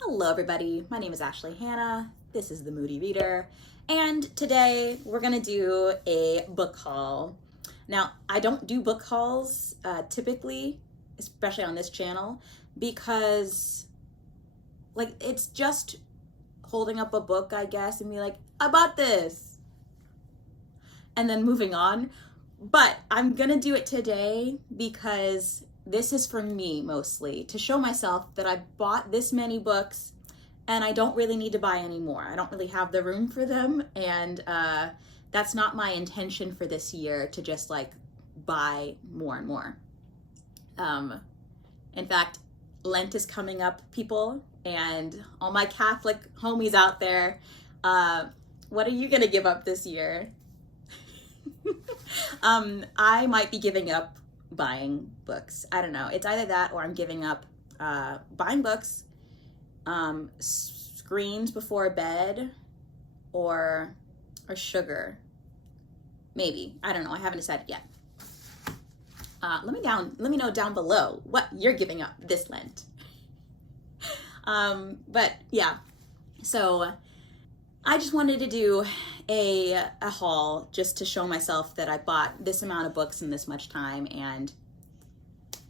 Hello everybody, my name is Ashley Hannah, this is The Moody Reader, and today we're going to do a book haul. Now, I don't do book hauls typically, especially on this channel, because it's just holding up a book, I guess, and be like, I bought this, and then moving on. But I'm going to do it today because this is for me mostly, to show myself that I bought this many books and I don't really need to buy any more. I don't really have the room for them, and that's not my intention for this year, to just buy more and more. In fact, Lent is coming up, people, and all my Catholic homies out there, what are you gonna give up this year? I might be giving up buying books. I don't know. It's either that or I'm giving up buying books, screens before bed, or sugar. Maybe. I don't know. I haven't decided yet. Let me know down below what you're giving up this Lent. But yeah. So I just wanted to do a haul just to show myself that I bought this amount of books in this much time, and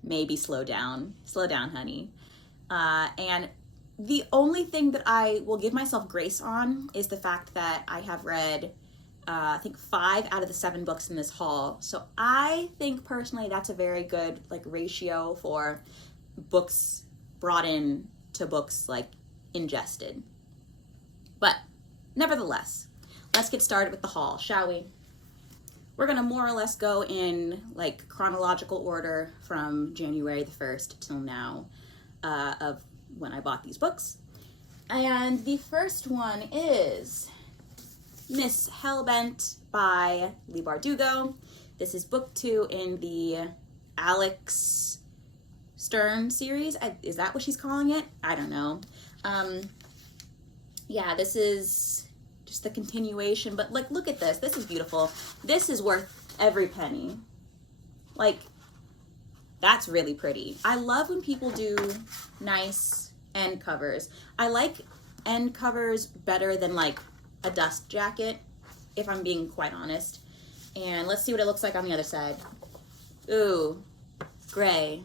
maybe slow down, honey. And the only thing that I will give myself grace on is the fact that I have read, I think 5 out of the 7 books in this haul. So I think personally that's a very good ratio for books brought in to books ingested. But nevertheless, let's get started with the haul, shall we? We're gonna more or less go in chronological order from January the 1st till now, of when I bought these books. And the first one is Miss Hellbent by Leigh Bardugo. This is book 2 in the Alex Stern series. Is that what she's calling it? I don't know. Yeah, this is just the continuation, but look at this. This is beautiful. This is worth every penny. That's really pretty. I love when people do nice end covers. I like end covers better than a dust jacket, if I'm being quite honest. And let's see what it looks like on the other side. Ooh, gray.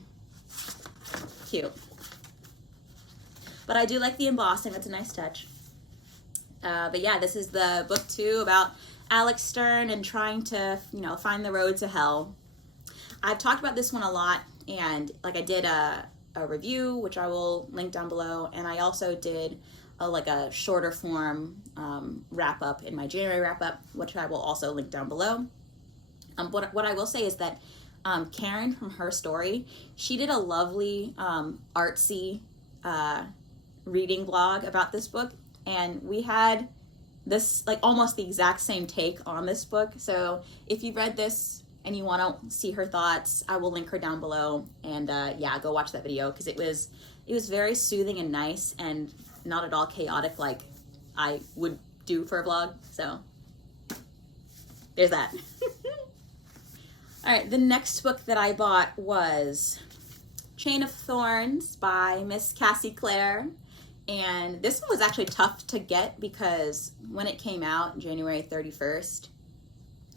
Cute. But I do like the embossing. That's a nice touch. But yeah, this is the book 2 about Alex Stern and trying to, find the road to hell. I've talked about this one a lot, and I did a review, which I will link down below, and I also did a shorter form wrap up in my January wrap up, which I will also link down below. What I will say is that Karen from Her Story, she did a lovely artsy reading vlog about this book, and we had this almost the exact same take on this book. So if you've read this and you want to see her thoughts, I will link her down below, and yeah, go watch that video, because it was very soothing and nice and not at all chaotic like I would do for a vlog. So there's that. All right, the next book that I bought was Chain of Thorns by Miss Cassie Clare. And this one was actually tough to get because when it came out, January 31st.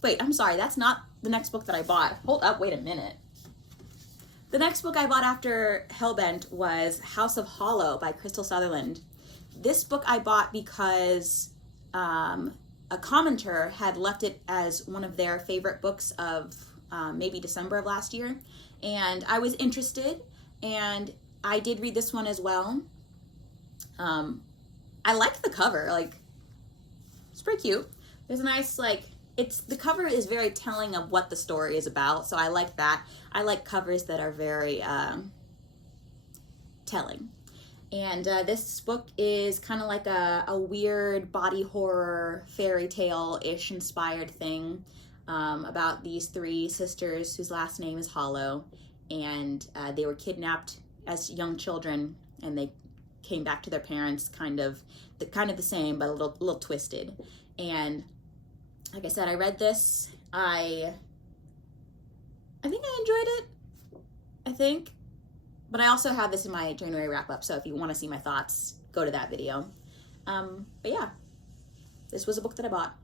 Wait, I'm sorry, that's not the next book that I bought. Hold up, wait a minute. The next book I bought after Hellbent was House of Hollow by Crystal Sutherland. This book I bought because a commenter had left it as one of their favorite books of maybe December of last year. And I was interested, and I did read this one as well. I like the cover, it's pretty cute. There's a nice, the cover is very telling of what the story is about, so I like that. I like covers that are very, telling. And, this book is kind of like a weird body horror fairy tale-ish inspired thing, about these 3 sisters whose last name is Hollow, and, they were kidnapped as young children, and they came back to their parents kind of the same, but a little twisted. And like I said, I read this. I think I enjoyed it. I think But I also have this in my January wrap-up, so if you want to see my thoughts, go to that video. But yeah, this was a book that I bought.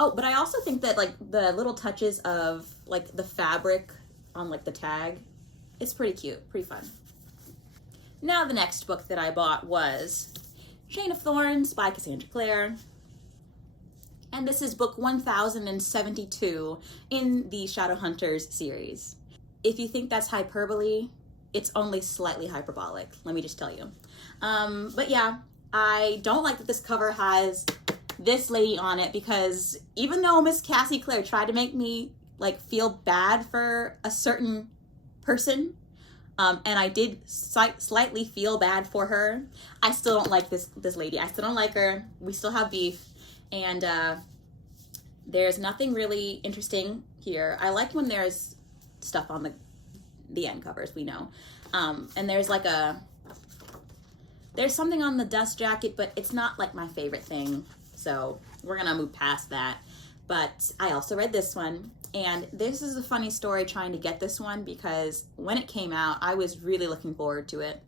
Oh, but I also think that like the little touches of like the fabric on like the tag, it's pretty cute, pretty fun. Now the next book that I bought was Chain of Thorns by Cassandra Clare. And this is book 1072 in the Shadowhunters series. If you think that's hyperbole, it's only slightly hyperbolic, let me just tell you. But yeah, I don't like that this cover has this lady on it, because even though Miss Cassie Clare tried to make me like feel bad for a certain person, and I did slightly feel bad for her, I still don't like this lady. I still don't like her. We still have beef, and there's nothing really interesting here. I like when there's stuff on the end covers, we know, and there's like there's something on the dust jacket, but it's not like my favorite thing. So we're gonna move past that. But I also read this one, and this is a funny story trying to get this one, because when it came out, I was really looking forward to it.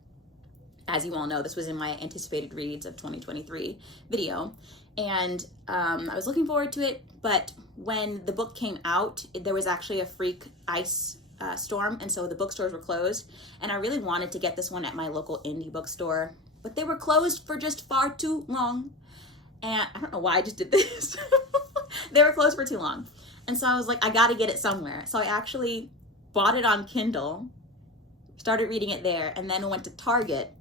As you all know, this was in my anticipated reads of 2023 video, and I was looking forward to it, but when the book came out, there was actually a freak ice storm, and so the bookstores were closed, and I really wanted to get this one at my local indie bookstore, but they were closed for just far too long. And I don't know why I just did this. They were closed for too long. And so I was like, I gotta get it somewhere. So I actually bought it on Kindle, started reading it there, and then went to Target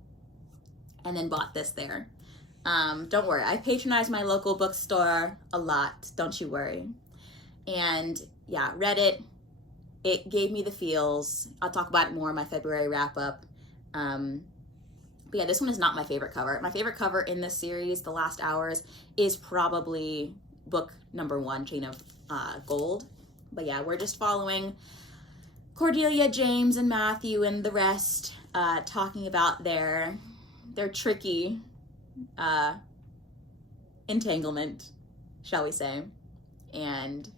and then bought this there. Don't worry, I patronize my local bookstore a lot, don't you worry. And yeah, read it. It gave me the feels. I'll talk about it more in my February wrap up. But yeah, this one is not my favorite cover. My favorite cover in this series, The Last Hours, is probably book number 1, Chain of Gold. But yeah, we're just following Cordelia, James, and Matthew and the rest, talking about their tricky entanglement, shall we say. And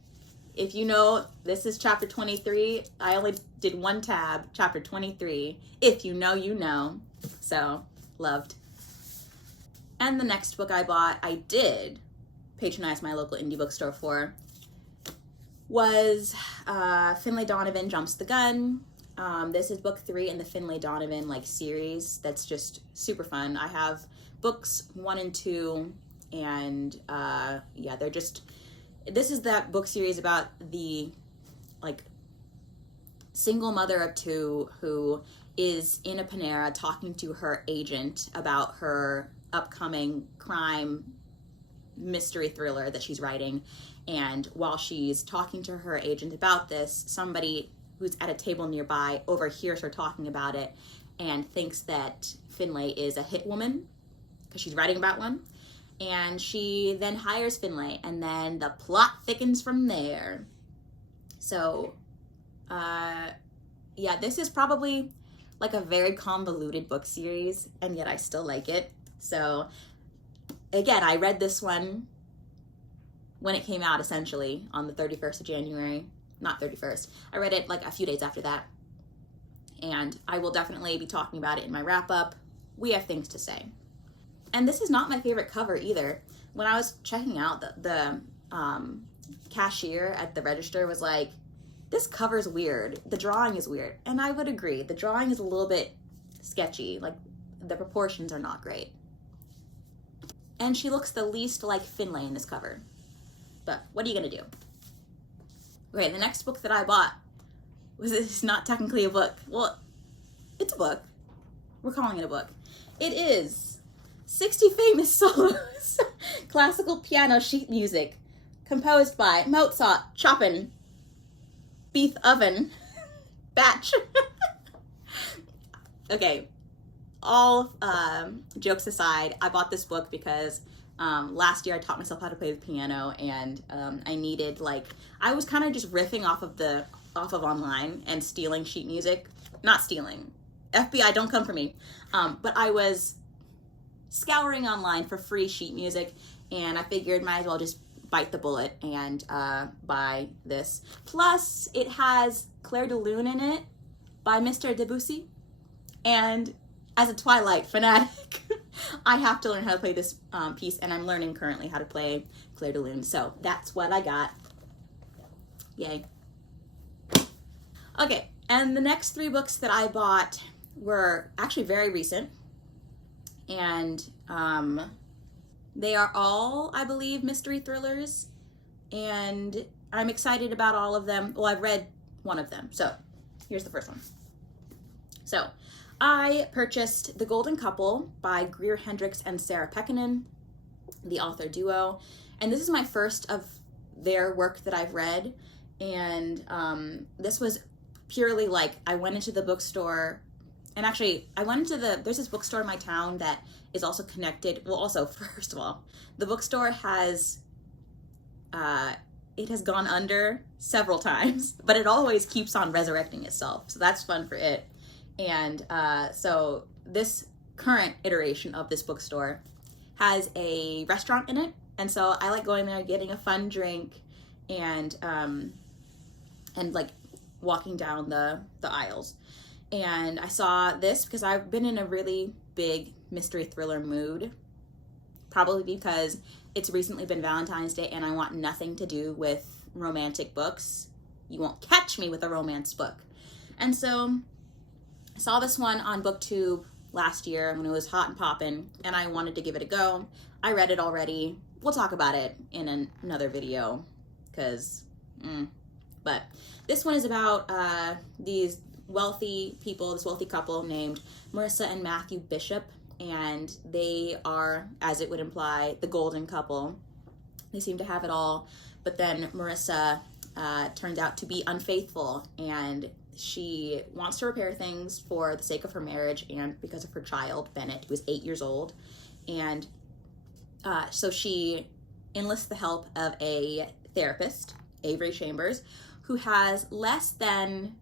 if you know, this is chapter 23. I only did one tab, chapter 23. If you know, you know. So, loved. And the next book I bought, I did patronize my local indie bookstore for, was Finlay Donovan Jumps the Gun. This is book 3 in the Finlay Donovan like series that's just super fun. I have books 1 and 2, and yeah, they're just, this is that book series about the like single mother of 2 who is in a Panera talking to her agent about her upcoming crime mystery thriller that she's writing. And while she's talking to her agent about this, somebody who's at a table nearby overhears her talking about it and thinks that Finlay is a hit woman because she's writing about one. And she then hires Finlay, and then the plot thickens from there. So, yeah, this is probably like a very convoluted book series, and yet I still like it. So again, I read this one when it came out, essentially on the 31st of January. Not 31st. I read it like a few days after that. And I will definitely be talking about it in my wrap up. We have things to say. And this is not my favorite cover either. When I was checking out, the cashier at the register was like, this cover's weird. The drawing is weird. And I would agree. The drawing is a little bit sketchy. Like, the proportions are not great. And she looks the least like Finlay in this cover. But what are you gonna do? Okay, the next book that I bought was not technically a book. Well, it's a book. We're calling it a book. It is 60 Famous Solos, classical piano sheet music, composed by Mozart, Chopin, Beef Oven, Batch. Okay, all jokes aside, I bought this book because last year I taught myself how to play the piano, and I needed, like, I was kind of just riffing off of online and stealing sheet music. Not stealing. FBI, don't come for me. But I was scouring online for free sheet music, and I figured might as well just bite the bullet and buy this. Plus, it has Claire de Lune in it, by Mr. Debussy. And as a Twilight fanatic, I have to learn how to play this piece, and I'm learning currently how to play Clair de Lune. So that's what I got. Yay. Okay, and the next 3 books that I bought were actually very recent, and they are all, I believe, mystery thrillers, and I'm excited about all of them. Well, I've read one of them, so here's the first one. So I purchased The Golden Couple by Greer Hendricks and Sarah Pekkanen, the author duo, and this is my first of their work that I've read, and this was purely like, I went into the bookstore, and actually I went into there's this bookstore in my town that is also connected. Well, also, first of all, the bookstore has it has gone under several times, but it always keeps on resurrecting itself, so that's fun for it. And so this current iteration of this bookstore has a restaurant in it, and so I like going there, getting a fun drink, and like walking down the aisles. And I saw this because I've been in a really big mystery thriller mood, probably because it's recently been Valentine's Day and I want nothing to do with romantic books. You won't catch me with a romance book. And so I saw this one on BookTube last year when it was hot and poppin', and I wanted to give it a go. I read it already. We'll talk about it in another video, because but this one is about these wealthy people, this wealthy couple named Marissa and Matthew Bishop, and they are, as it would imply, the golden couple. They seem to have it all, but then Marissa turns out to be unfaithful, and she wants to repair things for the sake of her marriage and because of her child, Bennett, who is 8 years old. And so she enlists the help of a therapist, Avery Chambers, who has less than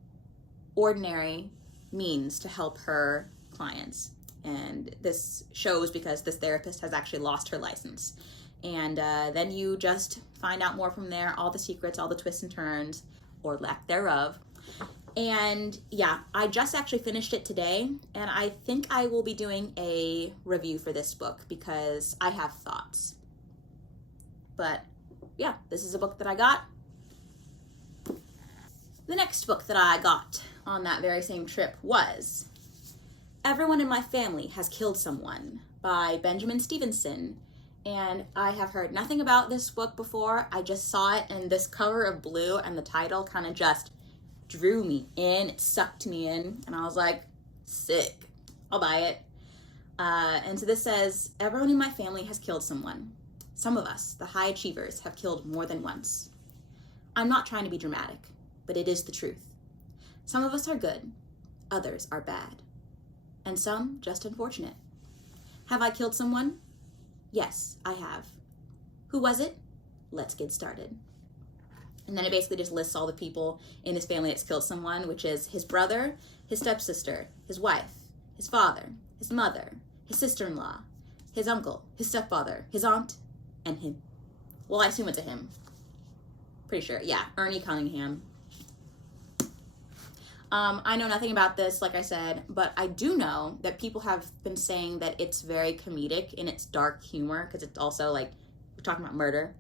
ordinary means to help her clients. And this shows because this therapist has actually lost her license. And then you just find out more from there, all the secrets, all the twists and turns, or lack thereof. And yeah, I just actually finished it today, and I think I will be doing a review for this book because I have thoughts. But yeah, this is a book that I got. The next book that I got on that very same trip was Everyone in My Family Has Killed Someone by Benjamin Stevenson. And I have heard nothing about this book before. I just saw it, and this cover of blue and the title kind of just drew me in. It sucked me in, and I was like, sick, I'll buy it. And so this says, everyone in my family has killed someone. Some of us, the high achievers, have killed more than once. I'm not trying to be dramatic, but it is the truth. Some of us are good, others are bad, and some just unfortunate. Have I killed someone? Yes, I have. Who was it? Let's get started. And then it basically just lists all the people in his family that's killed someone, which is his brother, his stepsister, his wife, his father, his mother, his sister-in-law, his uncle, his stepfather, his aunt, and him. Well, I assume it's a him. Pretty sure. Yeah, Ernie Cunningham. I know nothing about this, like I said, but I do know that people have been saying that it's very comedic in its dark humor, because it's also like, we're talking about murder.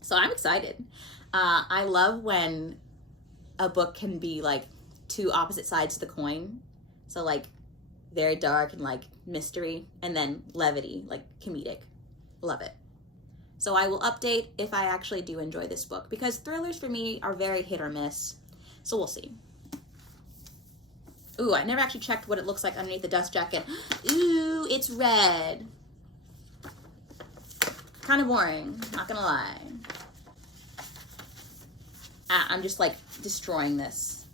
So I'm excited. I love when a book can be like two opposite sides of the coin. So like very dark and like mystery, and then levity, like comedic. Love it. So I will update if I actually do enjoy this book, because thrillers for me are very hit or miss. So we'll see. Ooh, I never actually checked what it looks like underneath the dust jacket. Ooh, it's red. Kind of boring, not gonna lie. I'm just like destroying this.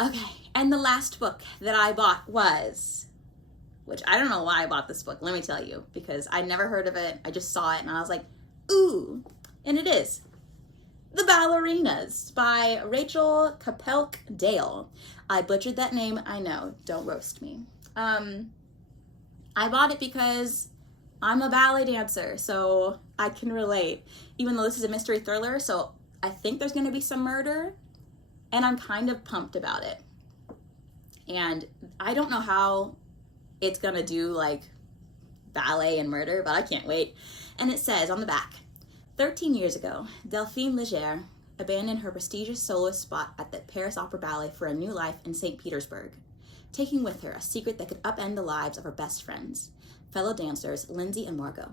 Okay, and the last book that I bought was, which I don't know why I bought this book, let me tell you, because I never heard of it. I just saw it and I was like, ooh, and it is The Ballerinas by Rachel Capelk Dale. I butchered that name, I know, don't roast me. I bought it because I'm a ballet dancer, so I can relate. Even though this is a mystery thriller, so I think there's going to be some murder. and I'm kind of pumped about it. And I don't know how it's gonna do like ballet and murder, but I can't wait. And it says on the back, 13 years ago, Delphine Leger abandoned her prestigious soloist spot at the Paris Opera Ballet for a new life in St. Petersburg, taking with her a secret that could upend the lives of her best friends, fellow dancers Lindsay and Margot.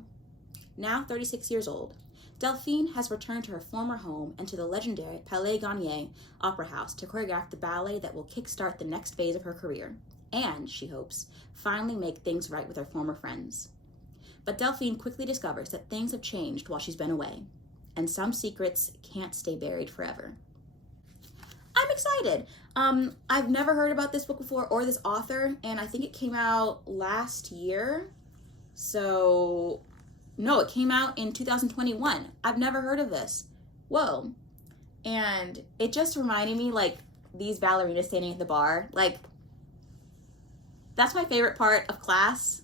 Now 36 years old, Delphine has returned to her former home and to the legendary Palais Garnier Opera House to choreograph the ballet that will kickstart the next phase of her career, and, she hopes, finally make things right with her former friends. But Delphine quickly discovers that things have changed while she's been away, and some secrets can't stay buried forever. I'm excited. I've never heard about this book before or this author, and I think it came out last year. So, no, it came out in 2021. I've never heard of this. Whoa. And it just reminded me, like, these ballerinas standing at the bar. Like, that's my favorite part of class.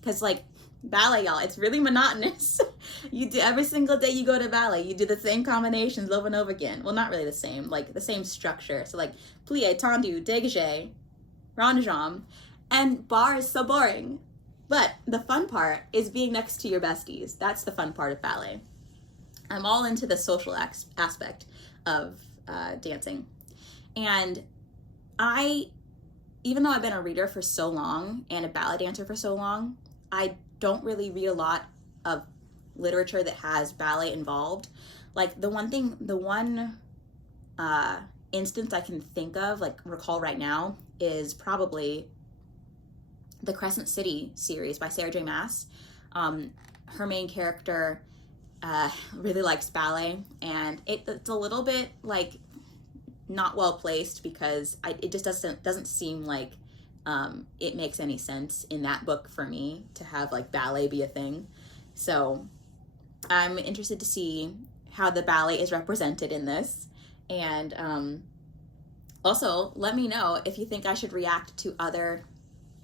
Because, like, ballet, y'all, it's really monotonous. You do every single day you go to ballet, you do the same combinations over and over again. Well, not really the same, like the same structure. So like plie, tendu, dégagé, rond de jambe, and bar is so boring. But the fun part is being next to your besties. That's the fun part of ballet. I'm all into the social aspect of dancing. And even though I've been a reader for so long and a ballet dancer for so long, I don't really read a lot of literature that has ballet involved. Like the one instance I can think of, like recall right now, is probably the Crescent City series by Sarah J. Maas. Her main character really likes ballet, and it's a little bit like not well placed because it just doesn't seem like it makes any sense in that book for me to have like ballet be a thing. So I'm interested to see how the ballet is represented in this. And also let me know if you think I should react to other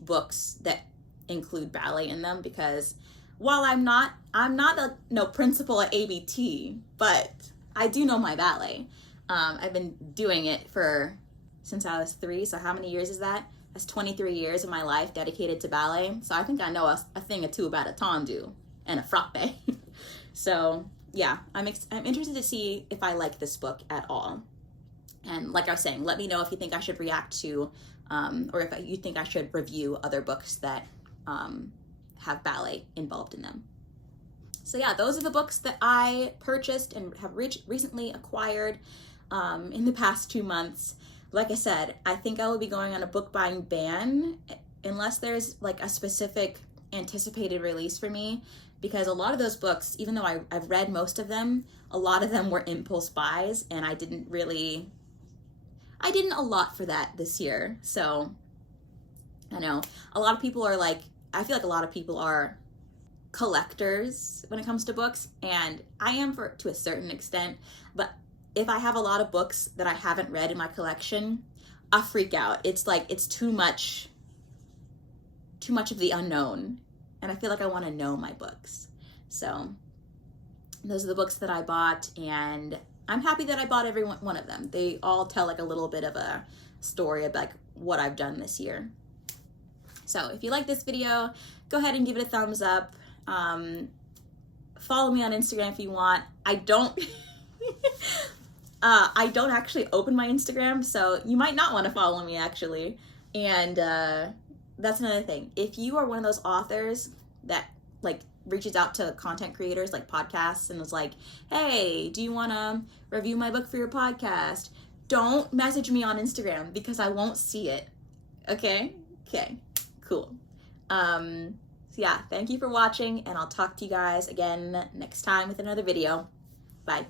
books that include ballet in them, because while I'm not a principal at ABT, but I do know my ballet. I've been doing it since I was 3, so how many years is that? That's 23 years of my life dedicated to ballet. So I think I know a thing or two about a tendu and a frappe. So yeah, I'm interested to see if I like this book at all. And like I was saying, let me know if you think I should react to, or if you think I should review other books that have ballet involved in them. So yeah, those are the books that I purchased and have recently acquired in the past 2 months. Like I said, I think I will be going on a book buying ban unless there's like a specific anticipated release for me, because a lot of those books, even though I've read most of them, a lot of them were impulse buys, and I didn't allot for that this year. So I know a lot of people are like, I feel like a lot of people are collectors when it comes to books, and I am to a certain extent, but if I have a lot of books that I haven't read in my collection, I freak out. It's like, it's too much of the unknown, and I feel like I want to know my books. So those are the books that I bought, and I'm happy that I bought every one of them. They all tell like a little bit of a story of like what I've done this year. So if you like this video, go ahead and give it a thumbs up. Follow me on Instagram if you want. I don't actually open my Instagram, so you might not want to follow me actually. And that's another thing. If you are one of those authors that like reaches out to content creators like podcasts and is like, hey, do you want to review my book for your podcast? Don't message me on Instagram because I won't see it. Okay, cool. So yeah, thank you for watching, and I'll talk to you guys again next time with another video. Bye.